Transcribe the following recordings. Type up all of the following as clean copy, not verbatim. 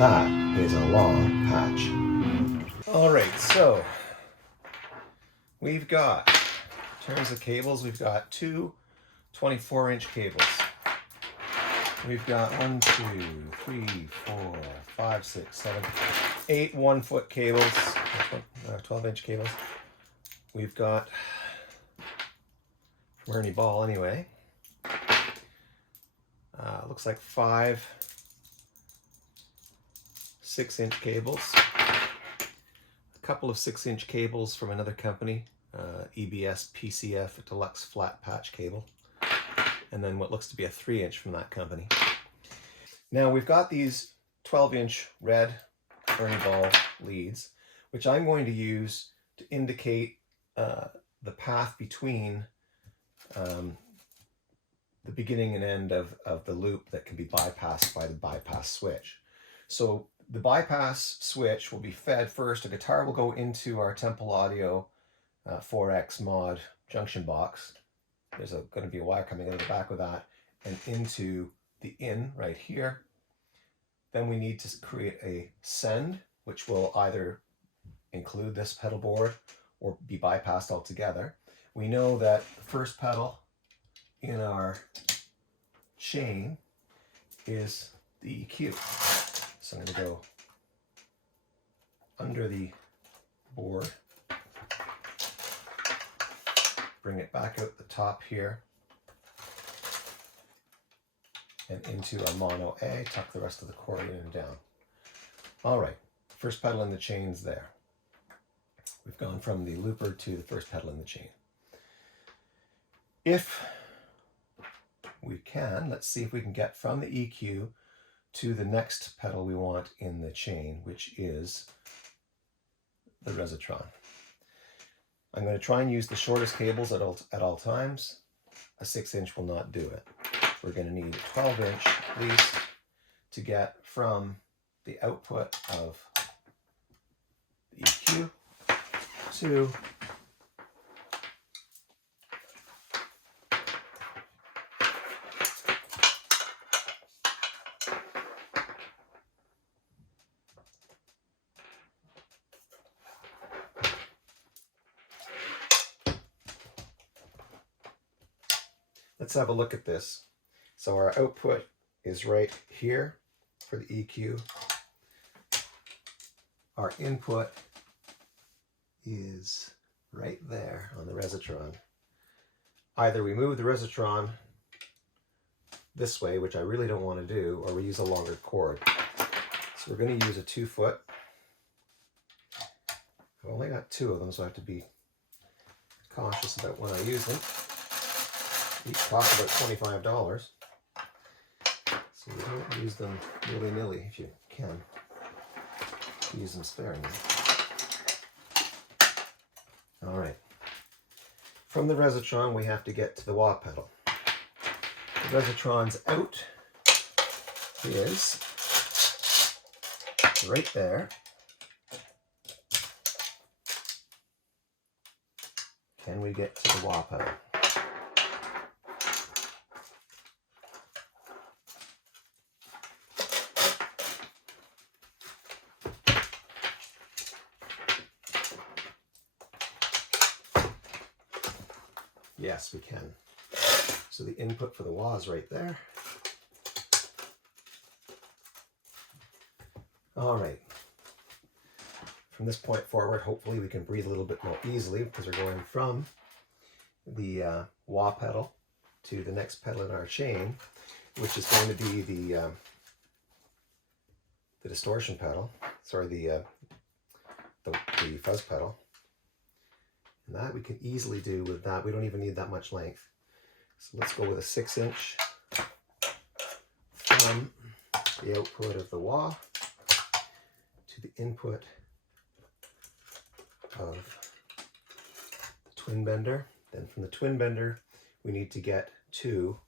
that is a long patch. All right, so we've got, in terms of cables, we've got two 24-inch cables. We've got 1, 2, 3, 4, 5, 6, 7, 8 1-foot cables, 12-inch cables. We've got, from Ernie Ball anyway, looks like 5 6-inch cables, a couple of 6-inch cables from another company, EBS PCF Deluxe Flat Patch Cable, and then what looks to be a 3-inch from that company. Now we've got these 12-inch red Ernie Ball leads, which I'm going to use to indicate the path between the beginning and end of the loop that can be bypassed by the bypass switch. So the bypass switch will be fed first. A guitar will go into our Temple Audio 4X mod junction box. There's going to be a wire coming out of the back of that and into the in right here. Then we need to create a send, which will either include this pedal board or be bypassed altogether. We know that the first pedal in our chain is the EQ. So I'm going to go under the board, bring it back out the top here, and into our mono A, tuck the rest of the cord in and down. All right, first pedal in the chain's there. We've gone from the looper to the first pedal in the chain. If we can, let's see if we can get from the EQ to the next pedal we want in the chain, which is the Resitron. I'm going to try and use the shortest cables at all times. A 6-inch will not do it. We're going to need a 12-inch at least to get from the output of the EQ to let's have a look at this. So our output is right here for the EQ. Our input is right there on the Resitron. Either we move the Resitron this way, which I really don't want to do, or we use a longer cord. So we're going to use a 2-foot. I've only got 2 of them, so I have to be cautious about when I use them. Each cost about $25. So you don't use them willy-nilly if you can. Use them sparingly. All right. From the Resitron, we have to get to the wah pedal. The Resitron's out is right there. Can we get to the wah pedal? Yes, we can. So the input for the wah is right there. All right. From this point forward, hopefully we can breathe a little bit more easily because we're going from the wah pedal to the next pedal in our chain, which is going to be the distortion pedal. Sorry, the fuzz pedal. And that we can easily do with that. We don't even need that much length. So let's go with a 6-inch from the output of the wah to the input of the twin bender. Then from the twin bender, we need to get to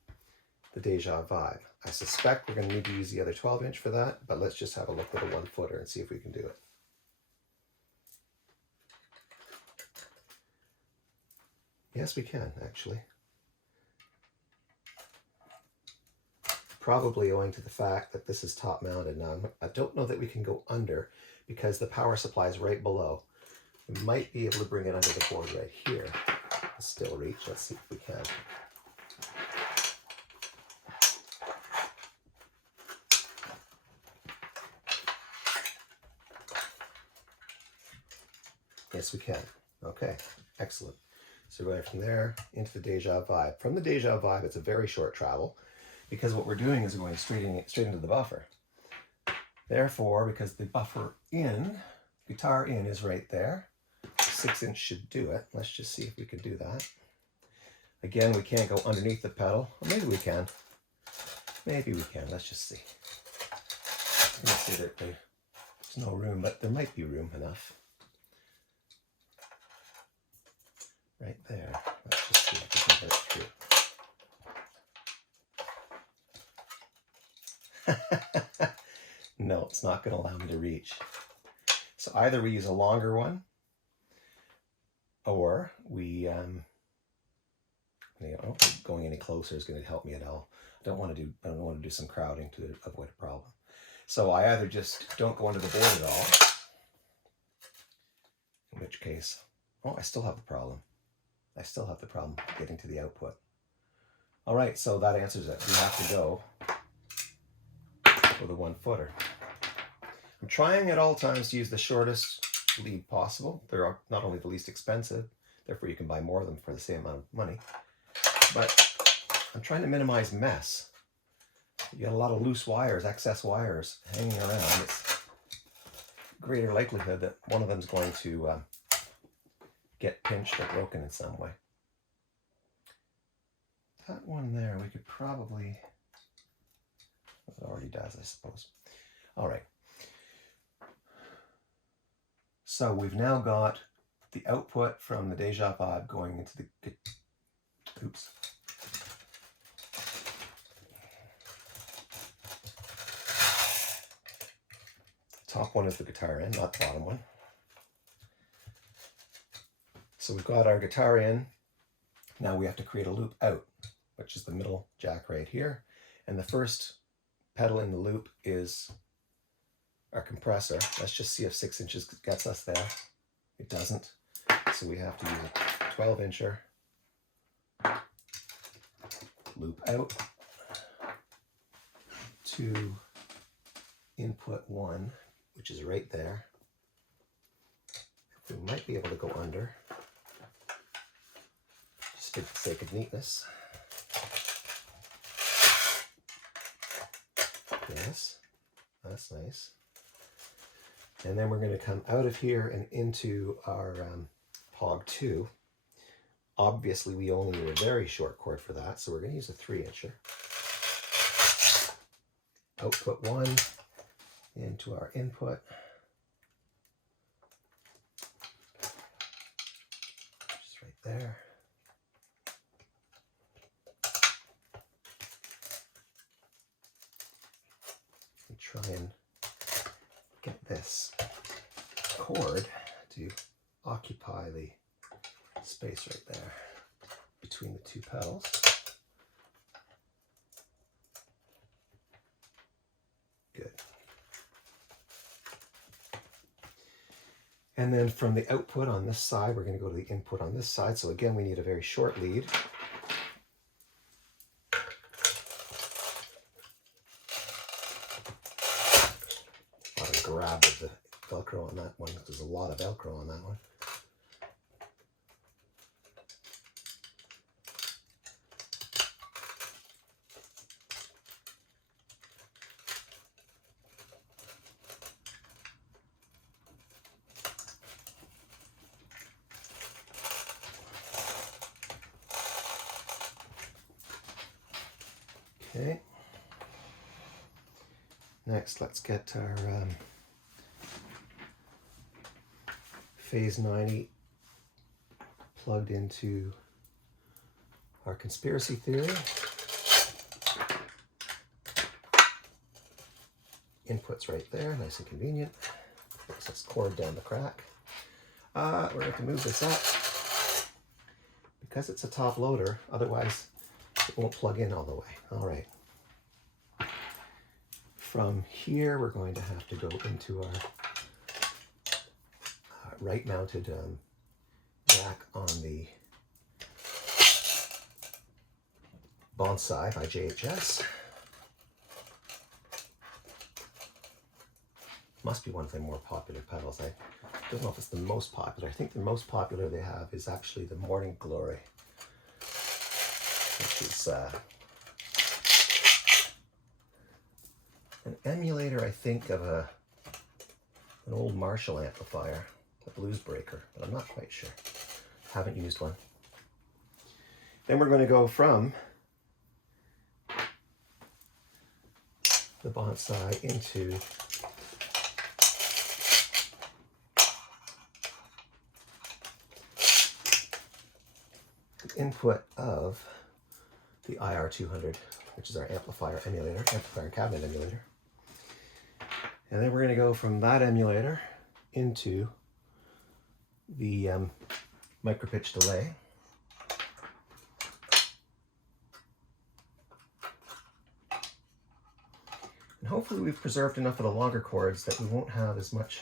the Deja Vibe. I suspect we're going to need to use the other 12-inch for that, but let's just have a look with a 1-footer and see if we can do it. Yes, we can, actually. probably owing to the fact that this is top mounted. Now, I don't know that we can go under because the power supply is right below. We might be able to bring it under the board right here. Still reach. Let's see if we can. Yes, we can. Okay, excellent. So we're going from there into the Deja Vibe. From the Deja Vibe, it's a very short travel because what we're doing is we're going straight into the buffer. Therefore, because the buffer in, guitar in is right there, 6-inch should do it. Let's just see if we can do that. Again, we can't go underneath the pedal. Or maybe we can. Maybe we can. Let's just see. I'm going to say that there's no room, but there might be room enough. Right there. Let's just see if we can get it through. No, it's not going to allow me to reach. So either we use a longer one, or we, going any closer is going to help me at all. I don't want to do some crowding to avoid a problem. So I either just don't go under the board at all, in which case, oh, I still have the problem. I still have the problem getting to the output. All right, so that answers it. We have to go with a 1-footer. I'm trying at all times to use the shortest lead possible. They're not only the least expensive, therefore you can buy more of them for the same amount of money, but I'm trying to minimize mess. You got a lot of loose wires, excess wires hanging around. It's greater likelihood that one of them is going to get pinched or broken in some way. That one there, we could probably, it already does, I suppose. All right. So we've now got the output from the Deja Vibe going into the, oops. Top one is the guitar in, not the bottom one. So we've got our guitar in. Now we have to create a loop out, which is the middle jack right here. And the first pedal in the loop is our compressor. Let's just see if 6 inches gets us there. It doesn't. So we have to use a 12-incher. Loop out to input 1, which is right there. We might be able to go under, just for the sake of neatness. Yes, that's nice. And then we're going to come out of here and into our POG 2. Obviously, we only need a very short cord for that, so we're going to use a 3-incher. Output 1 into our input. Just right there. And try and get this cord to occupy the space right there between the two pedals. Good. And then from the output on this side, we're going to go to the input on this side. So again, we need a very short lead. Grab with the Velcro on that one. There's a lot of Velcro on that one. Okay. Next, let's get our Phase 90 plugged into our conspiracy theory. Input's right there, nice and convenient. Puts this cord down the crack. We're going to move this up because it's a top loader, otherwise it won't plug in all the way. All right. from here, we're going to have to go into our right mounted jack on the Bonsai by JHS. Must be one of their more popular pedals. I don't know if it's the most popular. I think the most popular they have is actually the Morning Glory, which is an emulator, I think, of an old Marshall amplifier, a Blues Breaker, but I'm not quite sure. Haven't used one. Then we're going to go from the Bonsai into the input of the IR200, which is our amplifier emulator, amplifier and cabinet emulator. And then we're going to go from that emulator into the micro pitch delay. And hopefully we've preserved enough of the longer cords that we won't have as much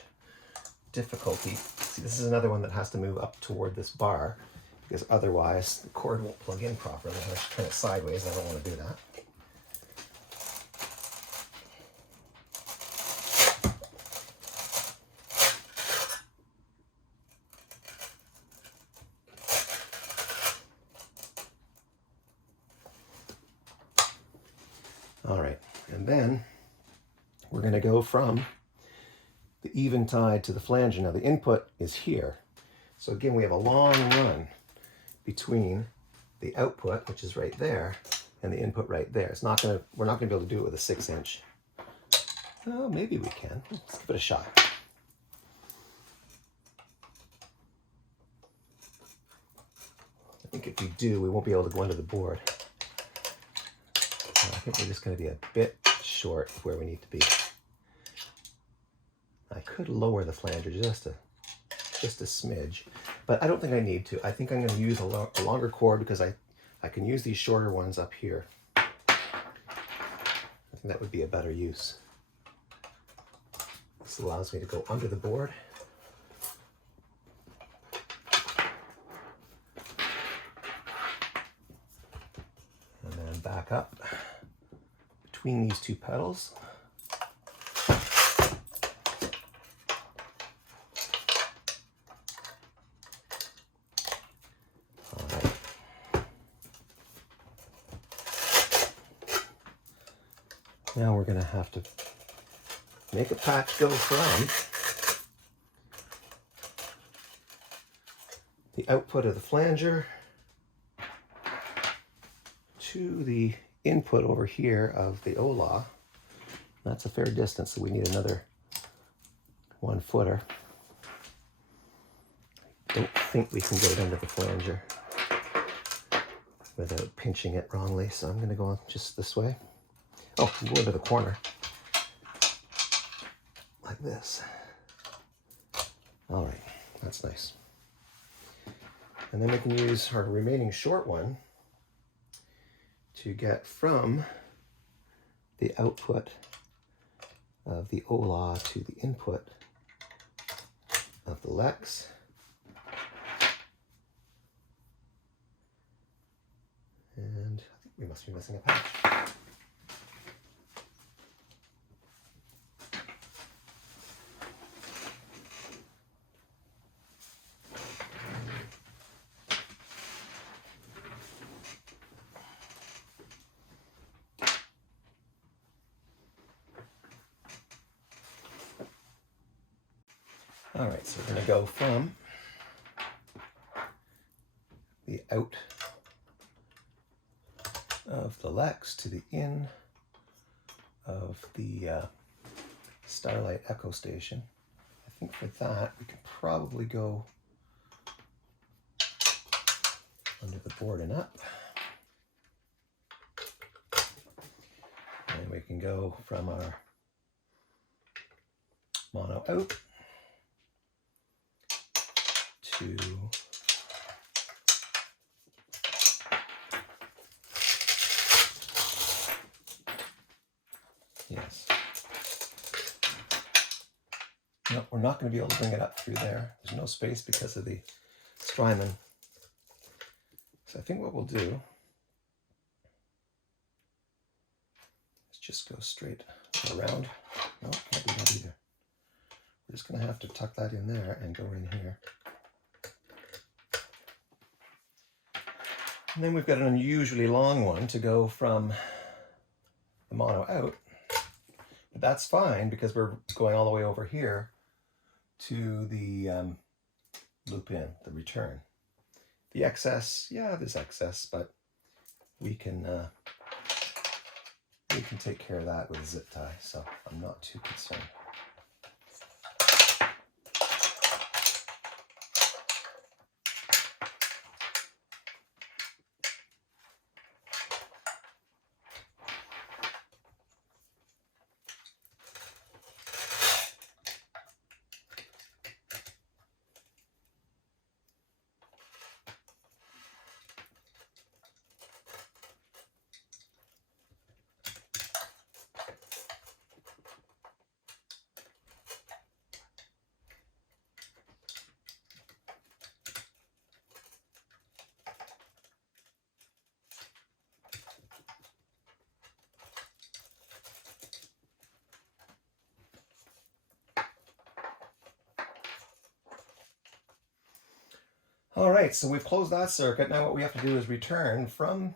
difficulty. See, this is another one that has to move up toward this bar, because otherwise the cord won't plug in properly. I have to turn it sideways, and I don't want to do that. All right, and then we're going to go from the Eventide to the flanger. Now the input is here. So again, we have a long run between the output, which is right there, and the input right there. It's not gonna, we're not going to be able to do it with a 6-inch. Oh, maybe we can. Let's give it a shot. I think if we do, we won't be able to go under the board. I think we're just going to be a bit short of where we need to be. I could lower the flanger just a smidge, but I don't think I need to. I think I'm going to use a longer cord because I can use these shorter ones up here. I think that would be a better use. This allows me to go under the board. And then back up between these two pedals. Now we're going to have to make a patch go from the output of the flanger to the input over here of the Ola. That's a fair distance, so we need another 1-footer. I don't think we can get it under the flanger without pinching it wrongly, so I'm going to go just this way. Oh, go into the corner, like this. All right, that's nice. And then we can use our remaining short one to get from the output of the Ola to the input of the Lex. And I think we must be missing a patch. All right, so we're going to go from the out of the Lex to the in of the Starlight Echo Station. I think for that we can probably go under the board and up. And we can go from our mono out to yes, Nope, we're not going to be able to bring it up through there. There's no space because of the Strymon. So I think what we'll do is just go straight around. No, can't do that either. We're just going to have to tuck that in there and go in here. And then we've got an unusually long one to go from the mono out. But that's fine because we're going all the way over here to the loop in, the return. The excess, yeah, there's excess, but we can take care of that with a zip tie, so I'm not too concerned. All right, so we've closed that circuit. Now what we have to do is return from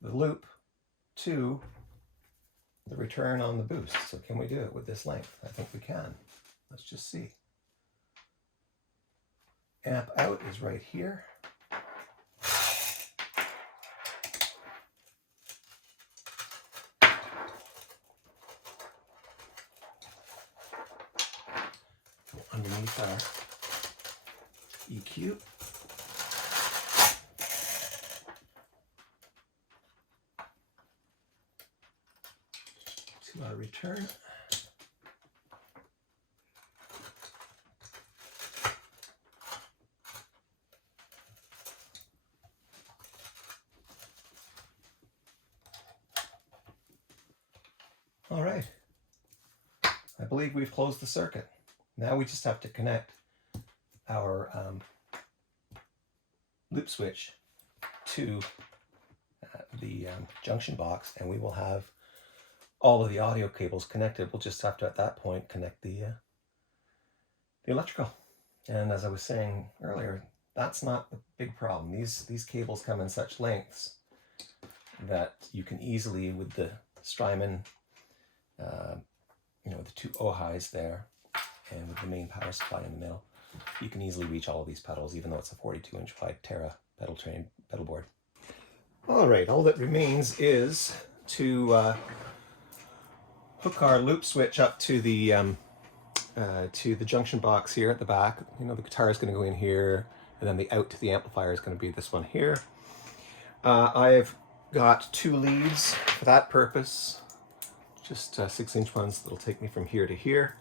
the loop to the return on the boost. So can we do it with this length? I think we can. Let's just see. Amp out is right here. Underneath our EQ. To our return. All right. I believe we've closed the circuit. Now we just have to connect our loop switch to the junction box, and we will have all of the audio cables connected. We'll just have to, at that point, connect the electrical. And as I was saying earlier, that's not the big problem. These cables come in such lengths that you can easily, with the Strymon, you know, the two O-highs there, and with the main power supply in the middle, you can easily reach all of these pedals, even though it's a 42-inch wide Terra Pedaltrain pedalboard. All right, all that remains is to hook our loop switch up to the junction box here at the back. You know, the guitar is going to go in here, and then the out to the amplifier is going to be this one here. I've got two leads for that purpose, just 6-inch ones that'll take me from here to here.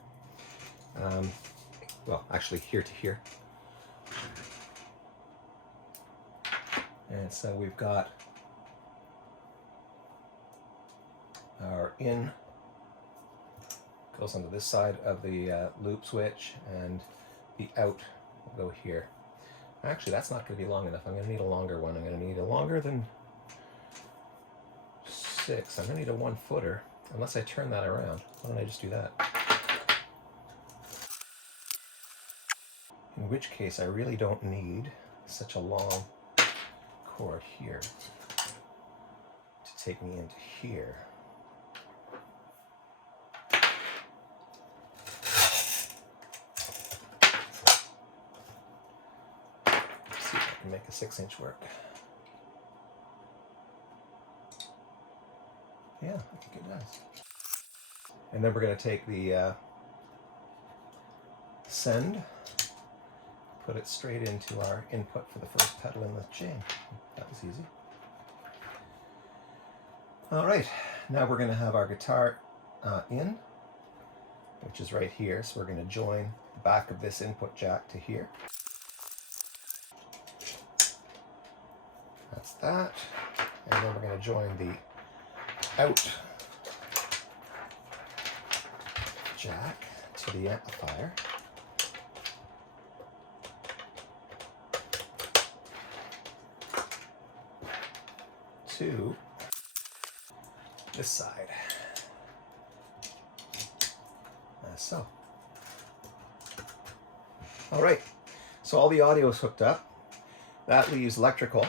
Well, actually here to here. And so we've got our in goes onto this side of the loop switch, and the out will go here. Actually, that's not going to be long enough. I'm going to need a longer one. I'm going to need a longer than 6. I'm going to need a 1-footer, unless I turn that around. Why don't I just do that? In which case, I really don't need such a long cord here to take me into here. Let's see if I can make a 6-inch work. Yeah, I think it does. And then we're going to take the send, put it straight into our input for the first pedal in the chain. That was easy. All right, now we're going to have our guitar in, which is right here. So we're going to join the back of this input jack to here. That's that. And then we're going to join the out jack to to the amplifier. To this side, as so. All right, so all the audio is hooked up. That leaves electrical.